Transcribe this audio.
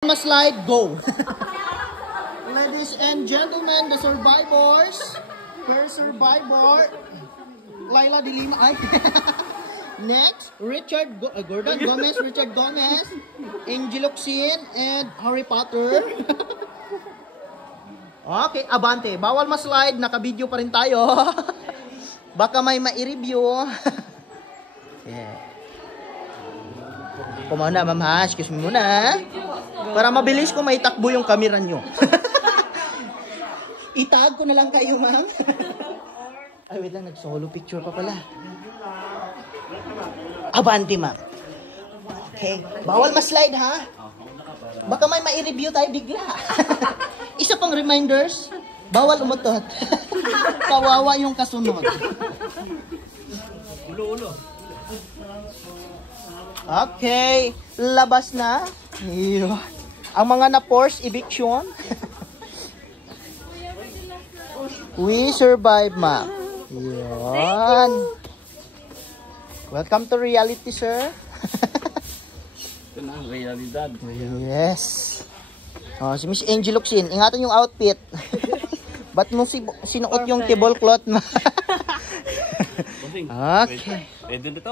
Slide, go! Ladies and gentlemen, the survivors. First survivor, Laila de Lima. Ay. Next, Gordon Gomez, Richard Gomez, Angel Oxin, and Harry Potter. Okay, abante. Bawal ma-slide, naka-video pa rin tayo. Baka may ma-review. Yeah. Kumana, ma'am ha. Excuse me muna. Para mabilis ko maitakbo yung camera nyo. Itag ko na lang kayo, ma'am. Ay, wait lang. Nag-solo picture pa pala. Abante, ma'am. Okay. Bawal ma-slide, ha? Baka may ma-review tayo bigla. Isa pang reminders. Bawal umutot. Kawawa yung kasunod. Ulo-ulo. Okay, labas na. Iyo. Ang mga na-force eviction. We survive, ma'am. Yan. Welcome to reality, sir. Ito na ang realidad. Yes. Oh, si Miss Angel Oxin, ingatan yung outfit. Ba't mo sinuot yung table cloth, ma? Bossing, Okay. pwede nito.